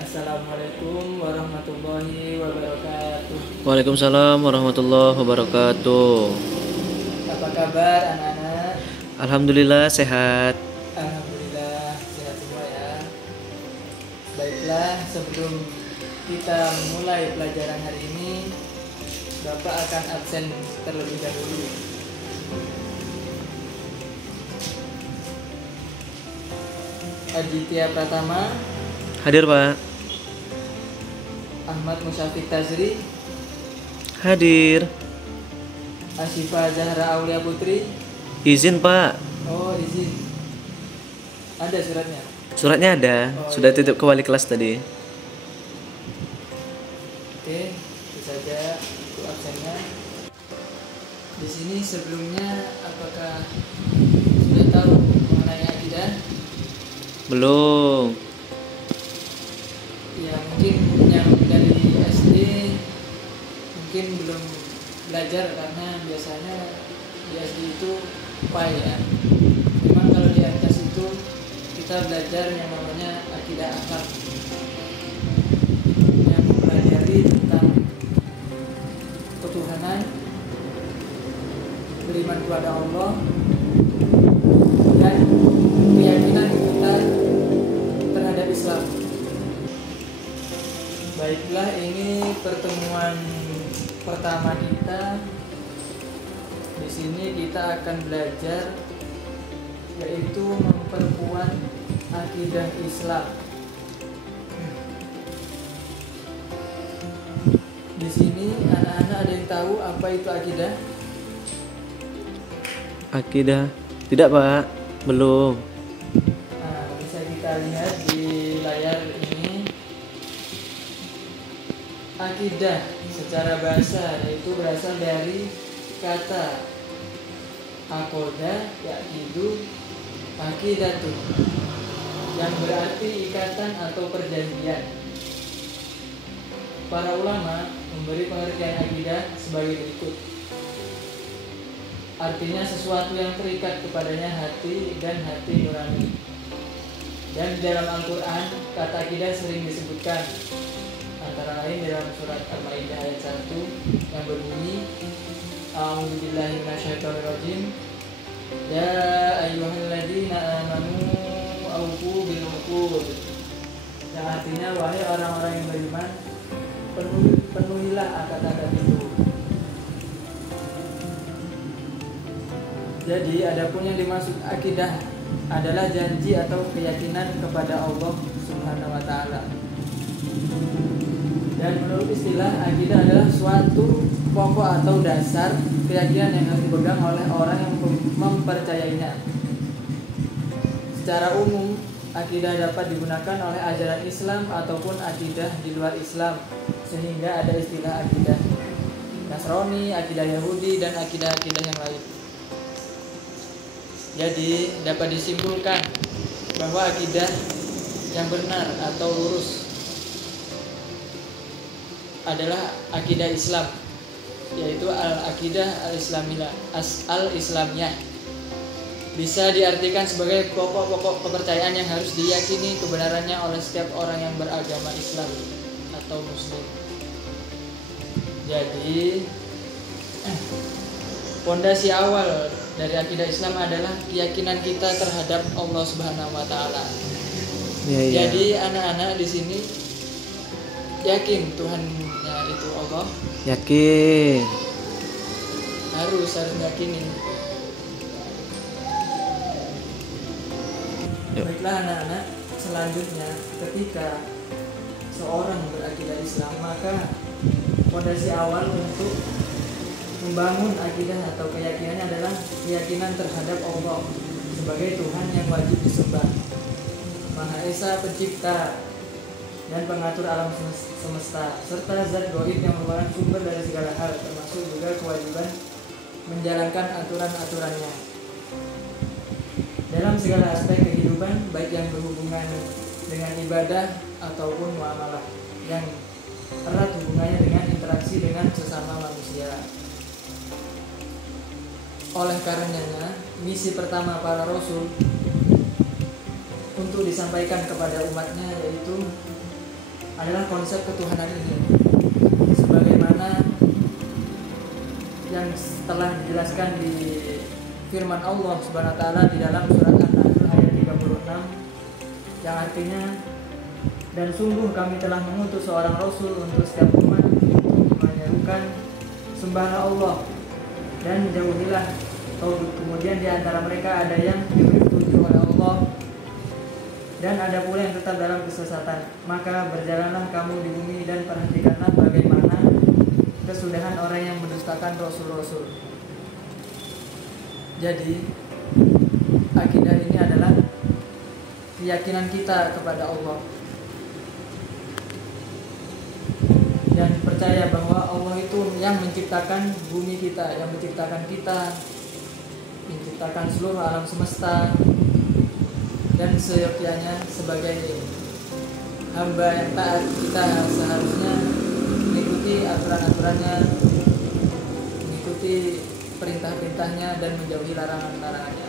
Assalamualaikum warahmatullahi wabarakatuh. Waalaikumsalam warahmatullahi wabarakatuh. Apa kabar anak-anak? Alhamdulillah sehat. Alhamdulillah sehat semua ya. Baiklah, sebelum kita mulai pelajaran hari ini, Bapak akan absen terlebih dahulu. Aditya Pratama, Hadir Pak. Ahmad Musyafiq Tazri, Hadir. Asyifa Zahra Aulia Putri. Izin Pak. Oh, izin. Ada suratnya? Suratnya ada. Oh, Sudah iya. titip ke wali kelas tadi. Oke, itu saja untuk absennya. Di sini sebelumnya apakah sudah tahu mengenai akidah? Belum. Ya mungkin yang dari SD mungkin belum belajar karena biasanya di SD itu PAI ya. Memang kalau di atas itu kita belajar yang namanya akidah akhlak, yang mempelajari tentang ketuhanan, beriman kepada Allah, dan keyakinan kita terhadap Islam. Baiklah, ini pertemuan pertama kita. Di sini kita akan belajar yaitu memperkuat akidah Islam. Di sini anak-anak ada yang tahu apa itu akidah? Akidah. Tidak Pak. Belum. Nah, bisa kita lihat di layar ini. Akidah secara bahasa yaitu berasal dari kata akoda, yaitu akidatu, yang berarti ikatan atau perjanjian. Para ulama memberi pengertian akidah sebagai berikut. Artinya sesuatu yang terikat kepadanya hati dan hati nurani. Dan di dalam Al-Quran kata akidah sering disebutkan, antara lain dalam surat Al-Maidah ayat 1 yang berbunyi A'udzubillahi minasyaitonirrajim, ya ayyuhalladzina amanu aufu bil uqud, yang artinya wahai orang-orang yang beriman, penuhilah akad-akad itu. Jadi adapun yang dimaksud akidah adalah janji atau keyakinan kepada Allah Subhanahu wa taala. Dan menurut istilah, akidah adalah suatu pokok atau dasar keyakinan yang harus dipegang oleh orang yang mempercayainya. Secara umum, akidah dapat digunakan oleh ajaran Islam ataupun akidah di luar Islam, sehingga ada istilah akidah Nasrani, akidah Yahudi, dan akidah-akidah yang lain. Jadi dapat disimpulkan bahwa akidah yang benar atau lurus adalah akidah Islam, yaitu al-akidah al-islamiyah. Bisa diartikan sebagai pokok-pokok kepercayaan yang harus diyakini kebenarannya oleh setiap orang yang beragama Islam atau Muslim. Jadi pondasi awal dari akidah Islam adalah keyakinan kita terhadap Allah Subhanahu wa taala. Ya. Jadi anak-anak di sini yakin Tuhannya itu Allah? Yakin. Harus yakinin. Yuk. Baiklah anak-anak, selanjutnya ketika seorang berakidah Islam, maka fondasi awal untuk membangun akidah atau keyakinan adalah keyakinan terhadap Allah sebagai Tuhan yang wajib disembah, Maha Esa pencipta dan pengatur alam semesta, serta zat gaib yang merupakan sumber dari segala hal, termasuk juga kewajiban menjalankan aturan-aturannya dalam segala aspek kehidupan, baik yang berhubungan dengan ibadah ataupun muamalah yang erat hubungannya dengan interaksi dengan sesama manusia. Oleh karenanya, misi pertama para rasul untuk disampaikan kepada umatnya yaitu adalah konsep ketuhanan ini, sebagaimana yang telah dijelaskan di firman Allah Subhanahu wa taala di dalam surat An-Nahl ayat 36, yang artinya, dan sungguh kami telah mengutus seorang rasul untuk setiap umat untuk menyerukan sembahlah Allah dan jauhilah tauhid. Kemudian di antara mereka ada yang diberi petunjuk oleh Allah dan ada pula yang tetap dalam kesesatan. Maka berjalanlah kamu di bumi dan perhatikanlah bagaimana kesudahan orang yang mendustakan rasul-rasul. Jadi akidah ini adalah keyakinan kita kepada Allah dan percaya bahwa Allah itu yang menciptakan bumi kita, yang menciptakan kita, menciptakan seluruh alam semesta, dan seyogyanya sebagai hamba yang taat kita seharusnya mengikuti aturan-aturannya, mengikuti perintah-perintahnya, dan menjauhi larangan-larangannya.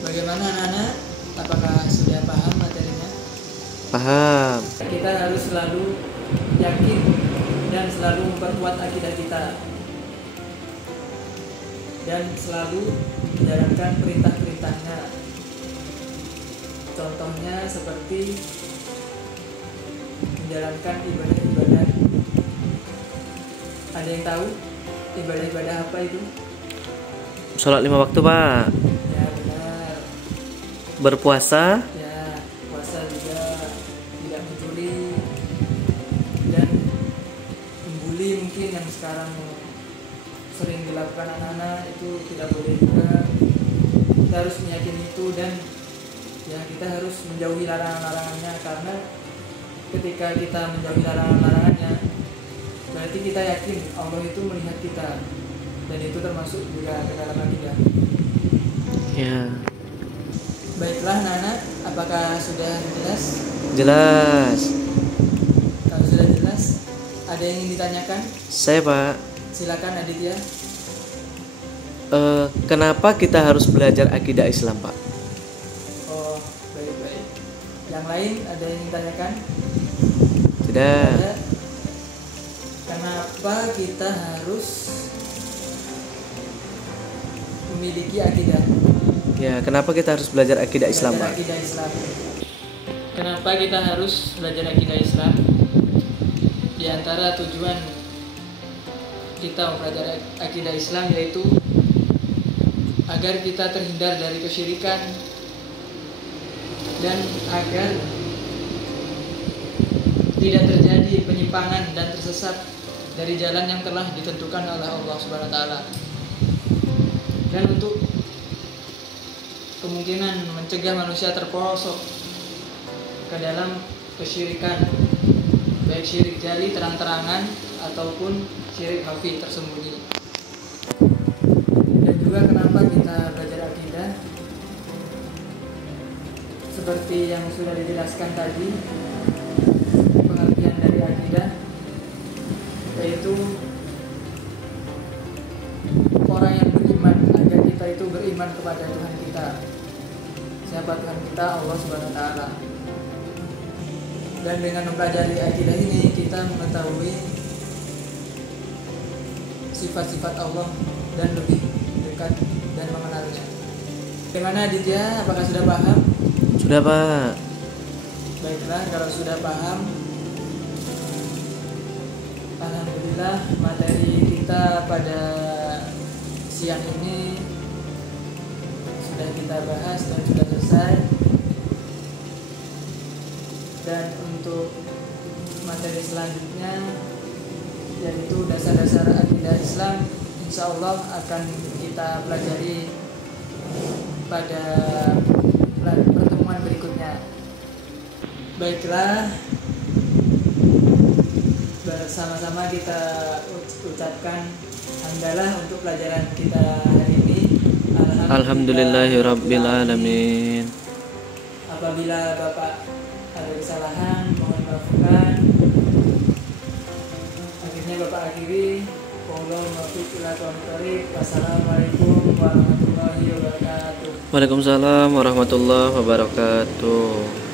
Bagaimana anak-anak? Apakah sudah paham materinya? Paham. Kita harus selalu yakin dan selalu memperkuat akidah kita dan selalu menjalankan perintah-perintahnya. Contohnya seperti menjalankan ibadah-ibadah. Ada yang tahu ibadah-ibadah apa itu? Sholat 5 waktu, Pak. Ya, benar. Berpuasa. Ya, puasa juga, tidak mencuri dan membuli mungkin yang sekarang sering dilakukan anak-anak, itu tidak boleh juga. Kita harus meyakini itu dan ya kita harus menjauhi larangan-larangannya, karena ketika kita menjauhi larangan-larangannya berarti kita yakin Allah itu melihat kita, dan itu termasuk juga ke dalam akidah. Ya. Baiklah Nana, apakah sudah jelas? Jelas. Kalau sudah jelas, ada yang ingin ditanyakan? Saya, Pak. Silakan Aditya. Kenapa kita harus belajar akidah Islam, Pak? Oh, baik-baik. Yang lain ada yang ingin ditanyakan? Tidak. Ada. Kenapa kita harus memiliki akidah? Ya, kenapa kita harus belajar akidah Islam, Belajar Pak? akidah Islam. Kenapa kita harus belajar akidah Islam? Di antara tujuan kita mempelajari akidah Islam yaitu agar kita terhindar dari kesyirikan dan agar tidak terjadi penyimpangan dan tersesat dari jalan yang telah ditentukan oleh Allah Subhanahu wa taala. Dan untuk kemungkinan mencegah manusia terperosok ke dalam kesyirikan, baik syirik jali terang-terangan ataupun syirik khafi tersembunyi. Dan juga kenapa kita belajar akidah? Seperti yang sudah dijelaskan tadi, pengertian dari akidah yaitu orang yang beriman, agar kita itu beriman kepada Tuhan kita. Siapa Tuhan kita? Allah Subhanahu wa taala. Dan dengan mempelajari akidah ini kita mengetahui sifat-sifat Allah dan lebih dekat dan mengenalnya. Bagaimana Aditya? Apakah sudah paham? Sudah, Pak. Baiklah, kalau sudah paham, alhamdulillah materi kita pada siang ini sudah kita bahas dan sudah selesai. Dan untuk materi selanjutnya yaitu dasar-dasar akidah Islam, insya Allah akan kita pelajari pada pertemuan berikutnya. Baiklah, bersama-sama kita ucapkan hamdalah untuk pelajaran kita hari ini. Alhamdulillahirabbil alamin. Apabila Bapak ada kesalahan, mohon maafkan. Akhirnya Bapak akhiri. Wassalamualaikum warahmatullahi wabarakatuh. Waalaikumsalam warahmatullahi wabarakatuh.